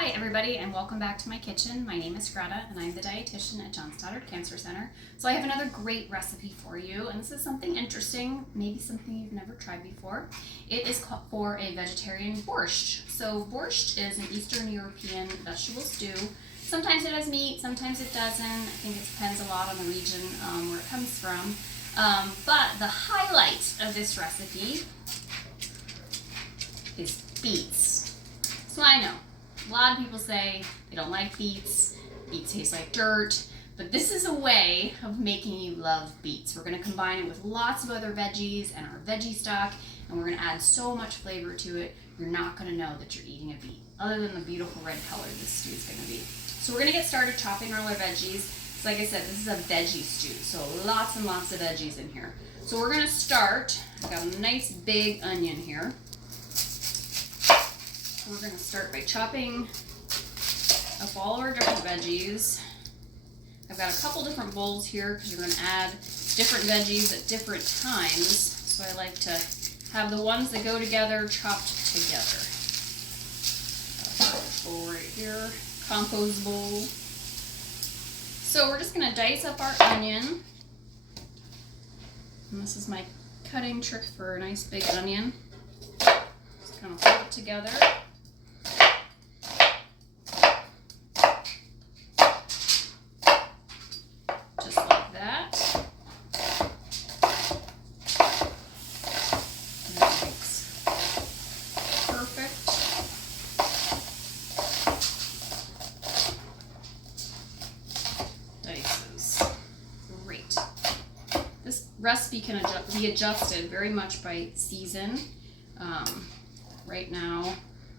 Hi everybody and welcome back to my kitchen. My name is Greta and I'm the dietitian at John Stoddard Cancer Center. So I have another great recipe for you, and this is something interesting, maybe something you've never tried before. It is called for a vegetarian borscht. So borscht is an Eastern European vegetable stew. Sometimes it has meat, sometimes it doesn't. I think it depends a lot on the region where it comes from. But the highlight of this recipe is beets. So I know a lot of people say they don't like beets. Beets taste like dirt. But this is a way of making you love beets. We're going to combine it with lots of other veggies and our veggie stock, and we're going to add so much flavor to it, you're not going to know that you're eating a beet, other than the beautiful red color this stew is going to be. So we're going to get started chopping all our veggies. So like I said, this is a veggie stew, so lots and lots of veggies in here. So we're going to start, I've got a nice big onion here. We're going to start by chopping up all of our different veggies. I've got a couple different bowls here because you're going to add different veggies at different times. So I like to have the ones that go together chopped together. Bowl right here, compost bowl. So we're just going to dice up our onion. And this is my cutting trick for a nice big onion. Just kind of hold it together. Recipe can be adjusted very much by season. Right now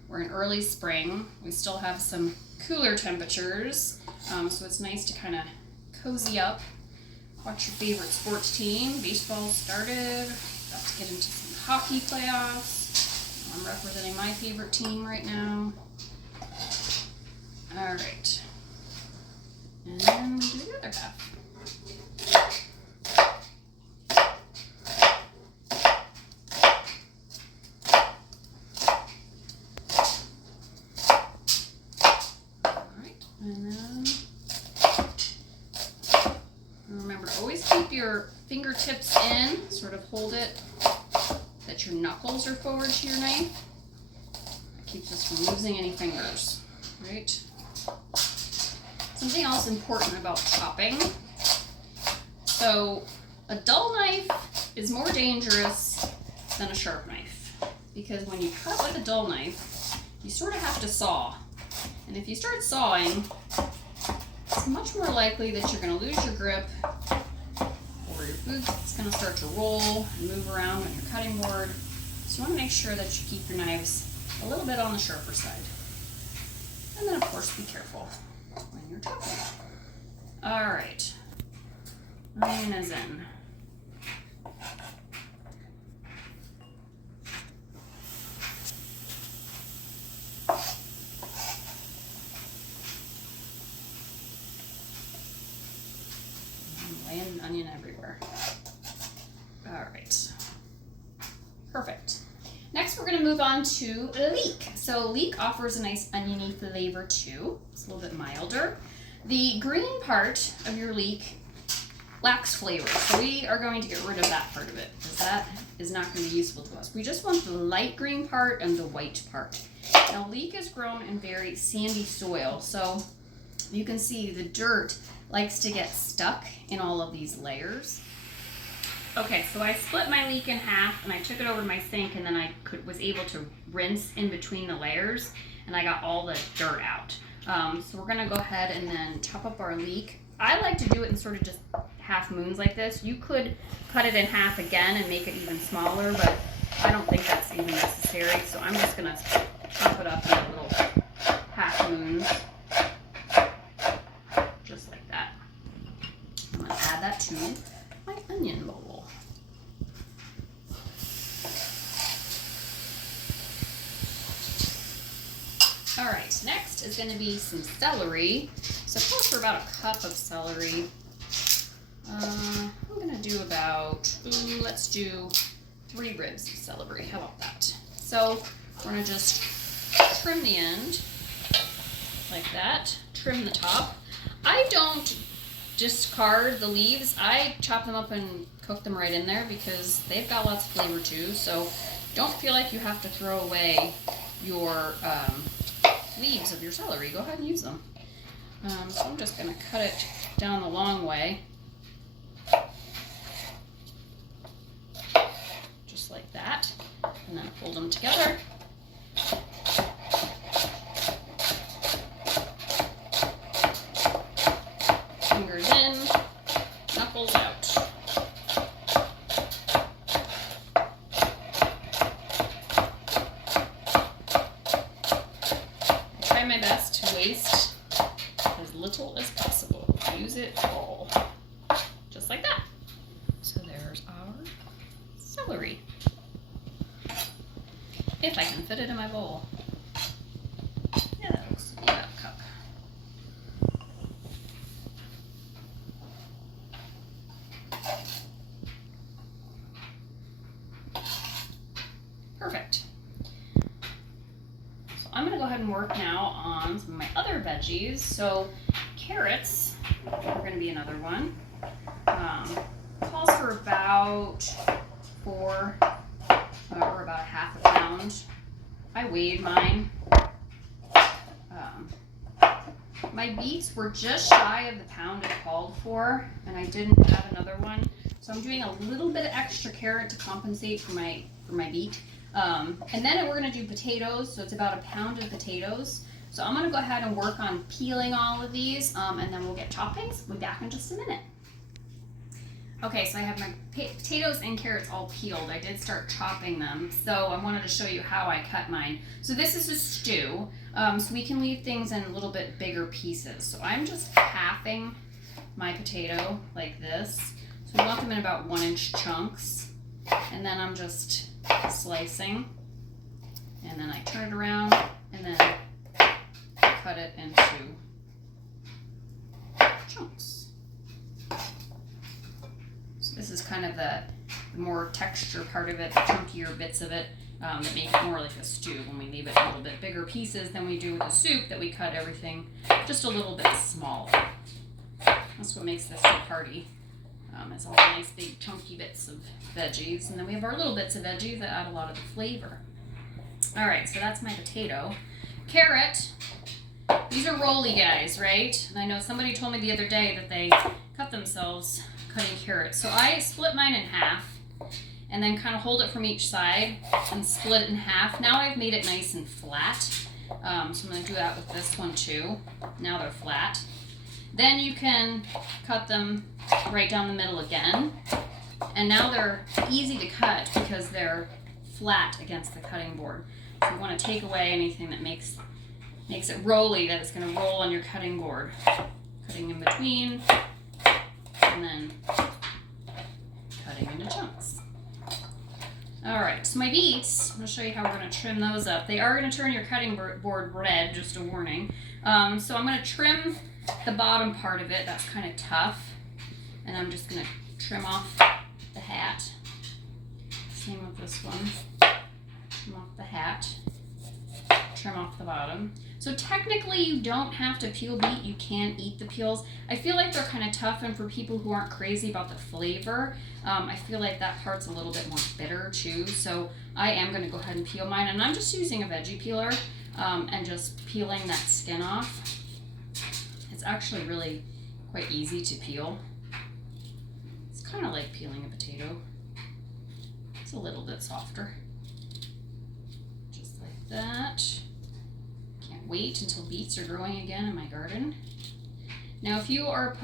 we're in early spring. We still have some cooler temperatures, so it's nice to kind of cozy up. Watch your favorite sports team. Baseball started. About to get into some hockey playoffs. I'm representing my favorite team right now. All right, and then we do the other half. And then remember to always keep your fingertips in, sort of hold it that your knuckles are forward to your knife. That keeps us from losing any fingers, right? Something else important about chopping. So a dull knife is more dangerous than a sharp knife, because when you cut with a dull knife, you sort of have to saw. And if you start sawing, it's much more likely that you're going to lose your grip, or your boot's going to start to roll and move around on your cutting board. So you want to make sure that you keep your knives a little bit on the sharper side. And then, of course, be careful when you're chopping. All right, onion is in. Laying onion everywhere. All right, perfect. Next, we're going to move on to leek. So leek offers a nice oniony flavor too. It's a little bit milder. The green part of your leek lacks flavor, so we are going to get rid of that part of it because that is not going to be useful to us. We just want the light green part and the white part. Now, leek is grown in very sandy soil, so you can see the dirt likes to get stuck in all of these layers. Okay, so I split my leek in half and I took it over to my sink, and then I was able to rinse in between the layers, and I got all the dirt out. So we're gonna go ahead and then chop up our leek. I like to do it in sort of just half moons like this. You could cut it in half again and make it even smaller, but I don't think that's even necessary. So I'm just gonna chop it up in little half moons. Add that to my onion bowl. All right, next is going to be some celery. So close for about a cup of celery. I'm going to do about, let's do 3 ribs of celery. How about that? So we're going to just trim the end. like that. Trim the top. I don't discard the leaves. I chop them up and cook them right in there because they've got lots of flavor too. So don't feel like you have to throw away your leaves of your celery. Go ahead and use them. So I'm just going to cut it down the long way. Just like that. And then fold them together. Fingers in, knuckles out. I try my best to waste as little as possible. Use it all. Just like that. So there's our celery. If I can fit it in my bowl. Yeah, that looks like that cup. Perfect. So I'm going to go ahead and work now on some of my other veggies. So carrots are going to be another one. Calls for about 4 or about a half a pound. I weighed mine. My beets were just shy of the pound it called for, and I didn't have another one. So I'm doing a little bit of extra carrot to compensate for my beet. And then we're going to do potatoes, so it's about a pound of potatoes. So I'm going to go ahead and work on peeling all of these, and then we'll get toppings. We'll be back in just a minute. Okay, so I have my potatoes and carrots all peeled. I did start chopping them, so I wanted to show you how I cut mine. So this is a stew, so we can leave things in a little bit bigger pieces. So I'm just halving my potato like this. So we want them in about 1-inch chunks, and then I'm just slicing, and then I turn it around, and then cut it into chunks. This is kind of the more texture part of it, the chunkier bits of it that make it more like a stew when we leave it in a little bit bigger pieces than we do with the soup that we cut everything just a little bit smaller. That's what makes this so hearty. It's all the nice big chunky bits of veggies, and then we have our little bits of veggies that add a lot of the flavor. Alright, so that's my potato. Carrot, these are rolly guys, right? And I know somebody told me the other day that they cut themselves cutting carrots. So I split mine in half and then kind of hold it from each side and split it in half. Now I've made it nice and flat. So I'm going to do that with this one too. Now they're flat. Then you can cut them right down the middle again. And now they're easy to cut because they're flat against the cutting board. So you want to take away anything that makes it rolly, that it's going to roll on your cutting board. Cutting in between. And then cutting into chunks. Alright, so my beets, I'm going to show you how we're going to trim those up. They are going to turn your cutting board red, just a warning. So I'm going to trim the bottom part of it, that's kind of tough. And I'm just going to trim off the hat. Same with this one. Trim off the hat. Trim off the bottom. So technically you don't have to peel beet, you can eat the peels. I feel like they're kind of tough, and for people who aren't crazy about the flavor, I feel like that part's a little bit more bitter too. So I am going to go ahead and peel mine, and I'm just using a veggie peeler and just peeling that skin off. It's actually really quite easy to peel. It's kind of like peeling a potato. It's a little bit softer. Just like that. Wait until beets are growing again in my garden. Now if you are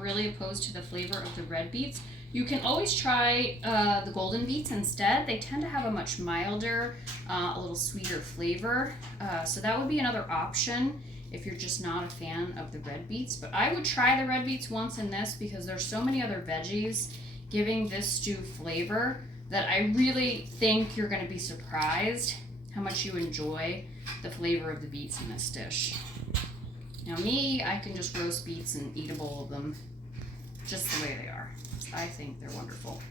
really opposed to the flavor of the red beets, you can always try the golden beets instead. They tend to have a much milder, a little sweeter flavor. So that would be another option if you're just not a fan of the red beets. But I would try the red beets once in this because there's so many other veggies giving this stew flavor that I really think you're going to be surprised how much you enjoy the flavor of the beets in this dish. Now me, I can just roast beets and eat a bowl of them just the way they are. I think they're wonderful.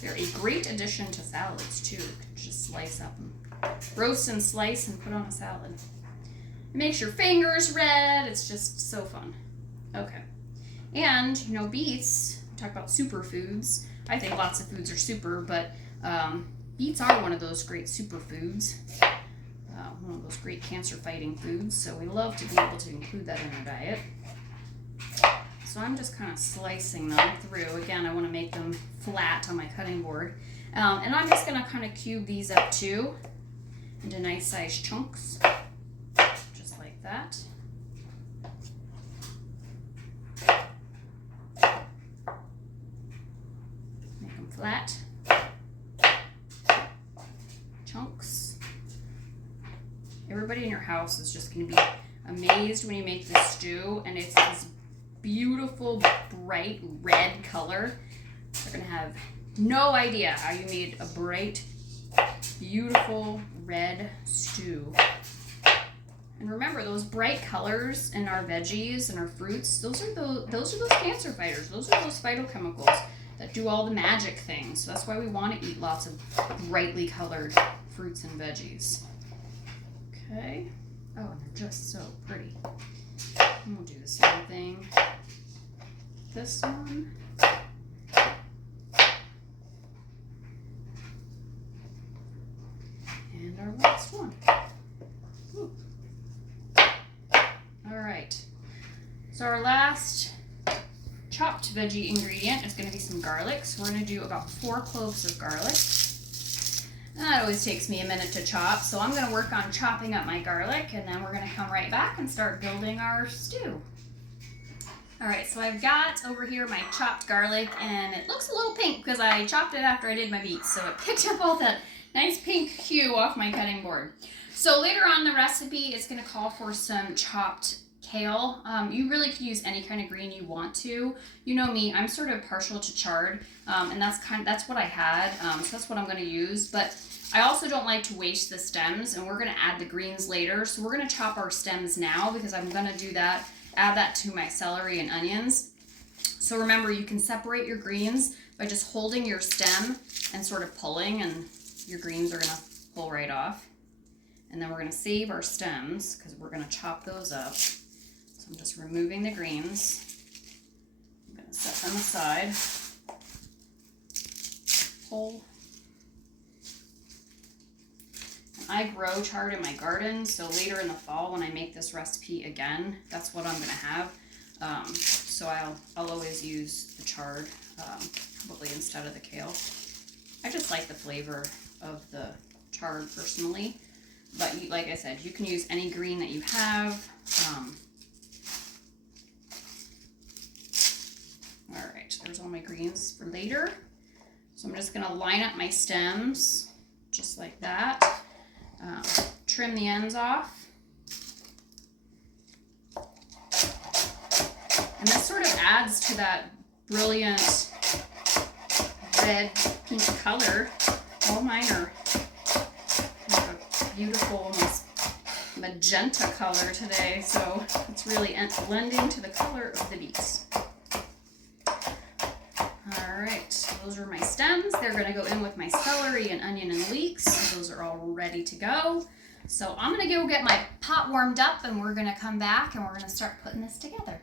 They're a great addition to salads too. You can just slice up and roast and slice and put on a salad. It makes your fingers red. It's just so fun. Okay. And, you know, beets, talk about superfoods. I think lots of foods are super, but beets are one of those great superfoods. One of those great cancer-fighting foods, so we love to be able to include that in our diet. So I'm just kind of slicing them through. Again, I want to make them flat on my cutting board. And I'm just going to kind of cube these up too into nice sized chunks, just like that. Make them flat chunks. Everybody in your house is just going to be amazed when you make this stew, and it's this beautiful bright red color. They're going to have no idea how you made a bright, beautiful red stew. And remember, those bright colors in our veggies and our fruits, those are those cancer fighters. Those are those phytochemicals that do all the magic things. So that's why we want to eat lots of brightly colored fruits and veggies. Okay. Oh, and they're just so pretty. And we'll do the same thing. This one. And our last one. Ooh. All right. So our last chopped veggie ingredient is going to be some garlic. So we're going to do about 4 cloves of garlic. That always takes me a minute to chop, so I'm going to work on chopping up my garlic, and then we're going to come right back and start building our stew. Alright, so I've got over here my chopped garlic, and it looks a little pink because I chopped it after I did my beets, so it picked up all that nice pink hue off my cutting board. So later on in the recipe, it's going to call for some chopped kale. You really could use any kind of green you want to. You know me, I'm sort of partial to chard, and that's what I had, so that's what I'm going to use. But I also don't like to waste the stems, and we're going to add the greens later. So we're going to chop our stems now because I'm going to do that, add that to my celery and onions. So remember, you can separate your greens by just holding your stem and sort of pulling, and your greens are going to pull right off. And then we're going to save our stems because we're going to chop those up. So I'm just removing the greens. I'm going to set them aside. Pull. I grow chard in my garden, so later in the fall when I make this recipe again, that's what I'm going to have. So I'll always use the chard, probably instead of the kale. I just like the flavor of the chard personally, but like I said, you can use any green that you have. All right, there's all my greens for later. So I'm just going to line up my stems just like that. Trim the ends off. And this sort of adds to that brilliant red pink color. All mine are like a beautiful, almost magenta color today, so it's really blending to the color of the beets. Alright, so those are my stems. They're going to go in with my celery and onion and leeks. Those are all ready to go. So I'm going to go get my pot warmed up, and we're going to come back and we're going to start putting this together.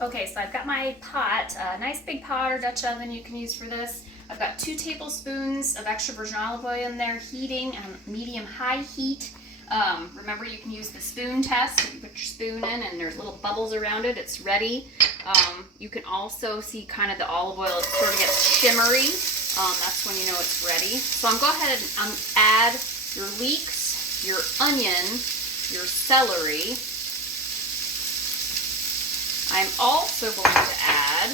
Okay, so I've got my pot, a nice big pot or Dutch oven you can use for this. I've got 2 tablespoons of extra virgin olive oil in there, heating on medium-high heat. Remember, you can use the spoon test. You put your spoon in and there's little bubbles around it. It's ready. You can also see kind of the olive oil, it sort of gets shimmery. That's when you know it's ready. So I'm going to go ahead and add your leeks, your onion, your celery. I'm also going to add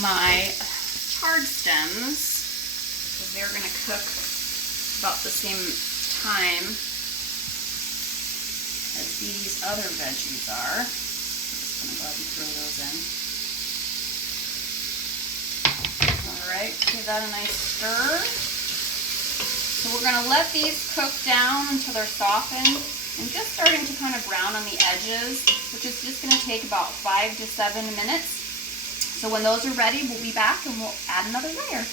my chard stems, because they're going to cook about the same time as these other veggies are. I'm just going to go ahead and throw those in. Alright, give that a nice stir. So we're going to let these cook down until they're softened and just starting to kind of brown on the edges, which is just going to take about 5 to 7 minutes. So when those are ready, we'll be back and we'll add another layer.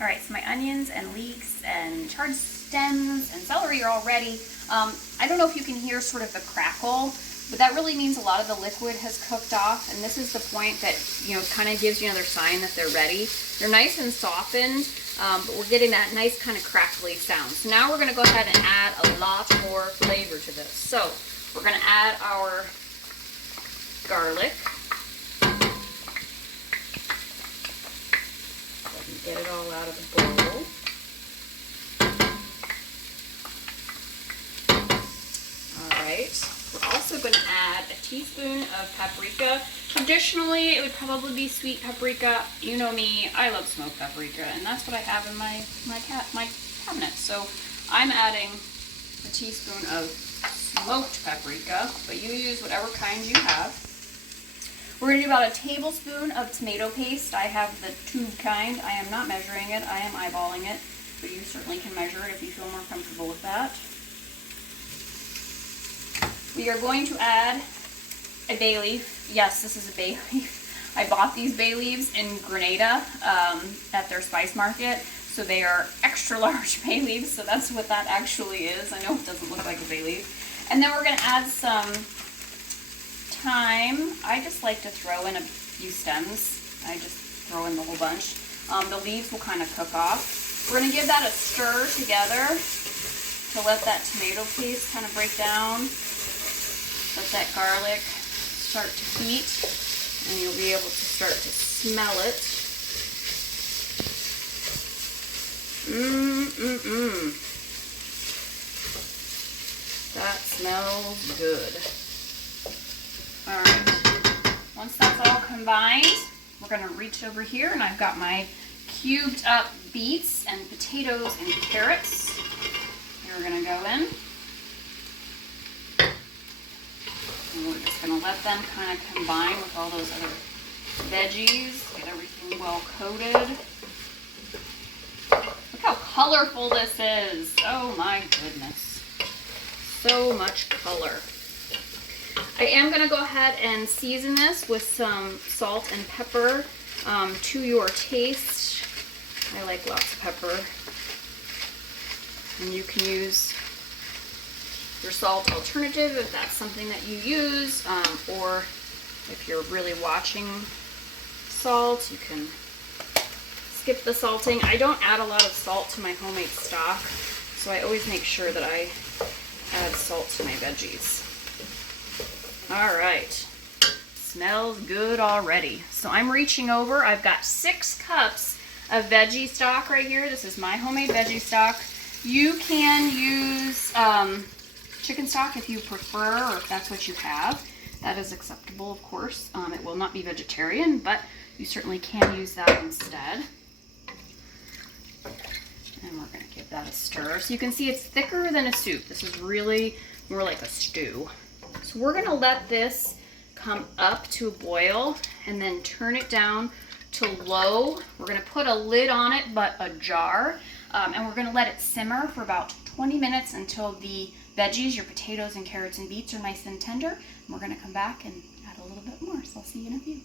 Alright, so my onions and leeks and chard stems and celery are all ready. I don't know if you can hear sort of the crackle, but that really means a lot of the liquid has cooked off, and this is the point that, you know, kind of gives you another sign that they're ready. They're nice and softened, but we're getting that nice kind of crackly sound. So now we're going to go ahead and add a lot more flavor to this. So we're going to add our garlic. Get it all out of the bowl. Alright, we're also going to add a teaspoon of paprika. Traditionally, it would probably be sweet paprika. You know me, I love smoked paprika, and that's what I have in my cabinet. So I'm adding a teaspoon of smoked paprika, but you use whatever kind you have. We're going to do about a tablespoon of tomato paste. I have the tube kind. I am not measuring it. I am eyeballing it, but you certainly can measure it if you feel more comfortable with that. We are going to add a bay leaf. Yes, this is a bay leaf. I bought these bay leaves in Grenada at their spice market, so they are extra large bay leaves, so that's what that actually is. I know it doesn't look like a bay leaf. And then we're going to add some thyme. I just like to throw in a few stems. I just throw in the whole bunch. The leaves will kind of cook off. We're going to give that a stir together to let that tomato paste kind of break down. Let that garlic start to heat, and you'll be able to start to smell it. That smells good. Alright, once that's all combined, we're going to reach over here, and I've got my cubed up beets and potatoes and carrots. Here we're going to go in. And we're just going to let them kind of combine with all those other veggies, get everything well coated. Look how colorful this is. Oh my goodness. So much color. I am going to go ahead and season this with some salt and pepper to your taste. I like lots of pepper. And you can use your salt alternative if that's something that you use, or if you're really watching salt, you can skip the salting. I don't add a lot of salt to my homemade stock, so I always make sure that I add salt to my veggies. Alright, smells good already. So I'm reaching over, I've got 6 cups of veggie stock right here. This is my homemade veggie stock. You can use chicken stock if you prefer, or if that's what you have. That is acceptable, of course. It will not be vegetarian, but you certainly can use that instead. And we're going to give that a stir. So you can see it's thicker than a soup. This is really more like a stew. So we're going to let this come up to a boil and then turn it down to low. We're going to put a lid on it, but a jar, and we're going to let it simmer for about 20 minutes until the veggies, your potatoes and carrots and beets, are nice and tender. And we're going to come back and add a little bit more, so I'll see you in a few.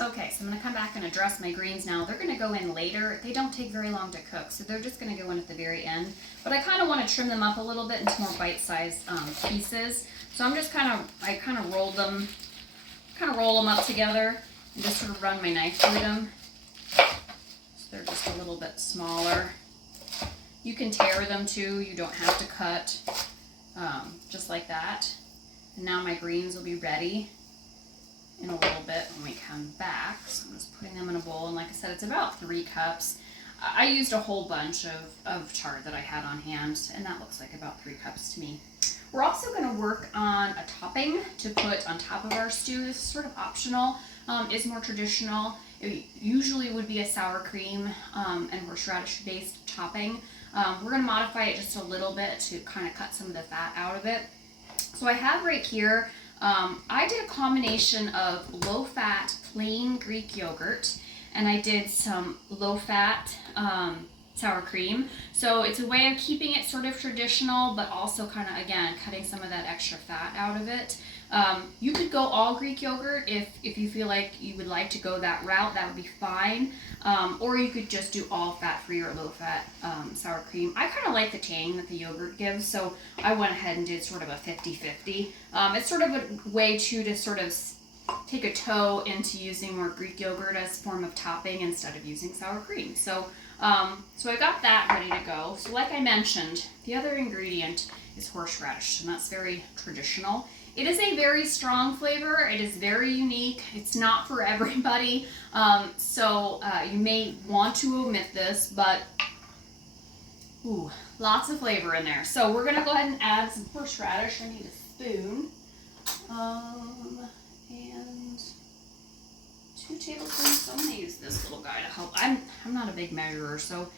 Okay, so I'm going to come back and address my greens now. They're going to go in later. They don't take very long to cook, so they're just going to go in at the very end. But I kind of want to trim them up a little bit into more bite-sized pieces. So I'm just I kind of roll them up together and just sort of run my knife through them. So they're just a little bit smaller. You can tear them too. You don't have to cut, just like that. And now my greens will be ready in a little bit when we come back. So I'm just putting them in a bowl, and like I said, it's about 3 cups. I used a whole bunch of chard that I had on hand, and that looks like about 3 cups to me. We're also going to work on a topping to put on top of our stew. This is sort of optional, is more traditional. It usually would be a sour cream and horseradish based topping. We're going to modify it just a little bit to kind of cut some of the fat out of it. So I have right here, I did a combination of low-fat plain Greek yogurt, and I did some low-fat sour cream. So it's a way of keeping it sort of traditional, but also kind of, again, cutting some of that extra fat out of it. You could go all Greek yogurt if you feel like you would like to go that route. That would be fine. Or you could just do all fat-free or low-fat sour cream. I kind of like the tang that the yogurt gives, so I went ahead and did sort of a 50-50. It's sort of a way to sort of take a toe into using more Greek yogurt as a form of topping instead of using sour cream. So I got that ready to go. So like I mentioned, the other ingredient is horseradish, and that's very traditional. It is a very strong flavor. It is very unique. It's not for everybody. You may want to omit this, but ooh, lots of flavor in there. So we're gonna go ahead and add some horseradish. I need a spoon. And 2 tablespoons. So I'm gonna use this little guy to help. I'm not a big measurer, so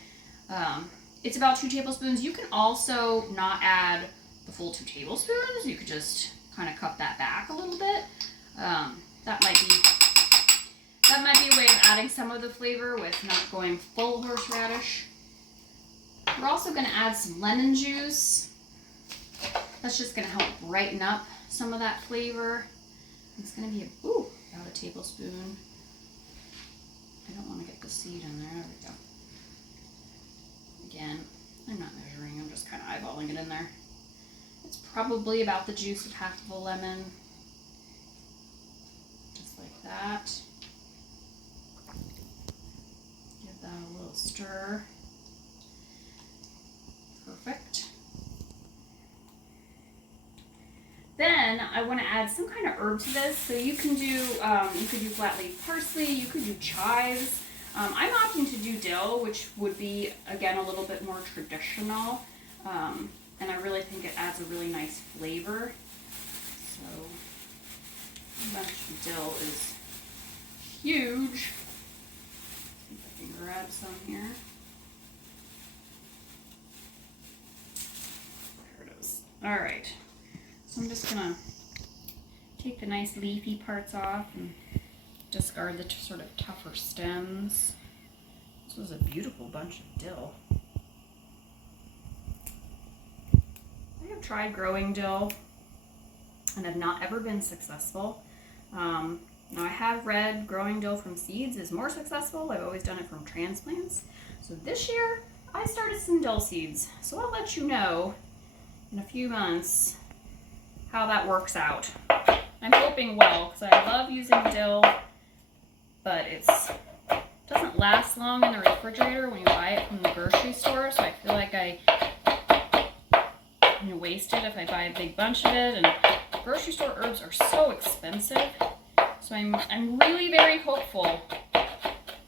it's about 2 tablespoons. You can also not add the full 2 tablespoons. You could just kind of cut that back a little bit. That might be a way of adding some of the flavor with not going full horseradish. We're also going to add some lemon juice. That's just going to help brighten up some of that flavor. It's going to be about a tablespoon. I don't want to get the seed in there. There we go. Again, I'm not measuring. I'm just kind of eyeballing it in there. It's probably about the juice of half of a lemon. Just like that. Give that a little stir. Perfect. Then I want to add some kind of herb to this. So you can do flat leaf parsley, you could do chives. I'm opting to do dill, which would be, again, a little bit more traditional. And I really think it adds a really nice flavor. So a bunch of dill is huge. See if I can grab some here. There it is. All right. So I'm just gonna take the nice leafy parts off and discard the sort of tougher stems. This was a beautiful bunch of dill. I have tried growing dill and have not ever been successful. Now I have read growing dill from seeds is more successful. I've always done it from transplants. So this year I started some dill seeds. So I'll let you know in a few months how that works out. I'm hoping well, because I love using dill, but it doesn't last long in the refrigerator when you buy it from the grocery store, so I feel like I waste it if I buy a big bunch of it, and grocery store herbs are so expensive, so I'm really very hopeful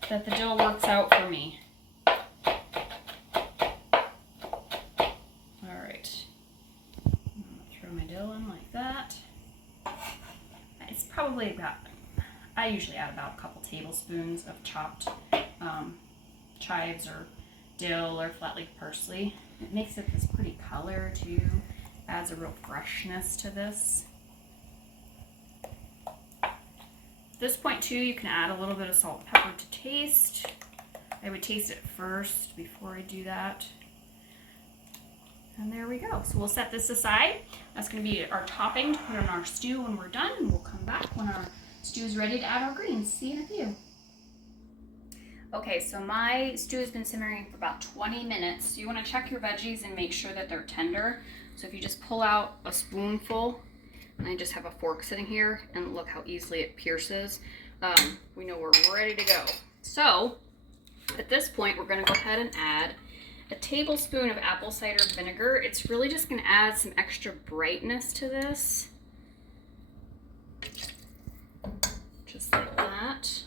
that the dill works out for me. Probably about, I usually add about a couple tablespoons of chopped chives or dill or flat leaf parsley. It makes it this pretty color too, adds a real freshness to this. At this point too, you can add a little bit of salt and pepper to taste. I would taste it first before I do that. And there we go. So we'll set this aside. That's going to be our topping to put in our stew when we're done. And we'll come back when our stew is ready to add our greens. See you in a few. Okay, so my stew has been simmering for about 20 minutes. So you want to check your veggies and make sure that they're tender. So if you just pull out a spoonful, and I just have a fork sitting here, and look how easily it pierces, we know we're ready to go. So at this point, we're going to go ahead and add a tablespoon of apple cider vinegar. It's really just going to add some extra brightness to this. Just like that.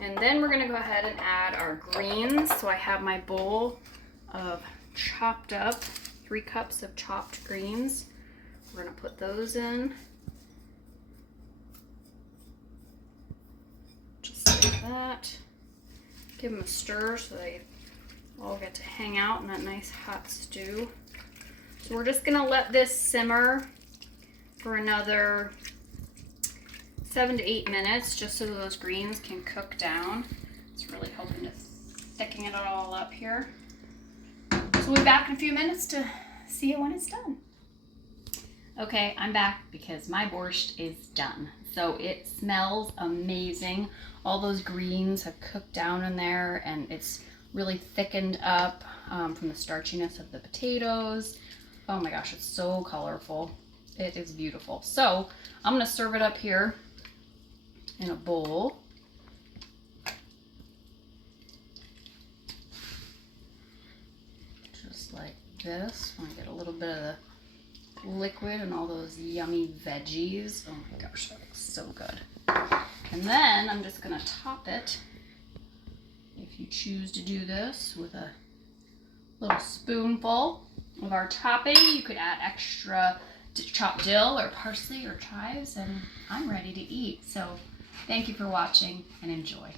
And then we're going to go ahead and add our greens. So I have my bowl of chopped up, 3 cups of chopped greens. We're going to put those in. Just like that. Give them a stir so they all get to hang out in that nice hot stew. So we're just gonna let this simmer for another 7 to 8 minutes just so those greens can cook down. It's really helping to thicken mixing it all up here. So we'll be back in a few minutes to see it when it's done. Okay, I'm back because my borscht is done. So it smells amazing. All those greens have cooked down in there and it's really thickened up from the starchiness of the potatoes. Oh my gosh, it's so colorful. It is beautiful. So I'm gonna serve it up here in a bowl. Just like this. I want to get a little bit of the liquid and all those yummy veggies. Oh my gosh, that looks so good. And then I'm just gonna top it, if you choose to do this, with a little spoonful of our topping. You could add extra chopped dill or parsley or chives, and I'm ready to eat. So thank you for watching and enjoy.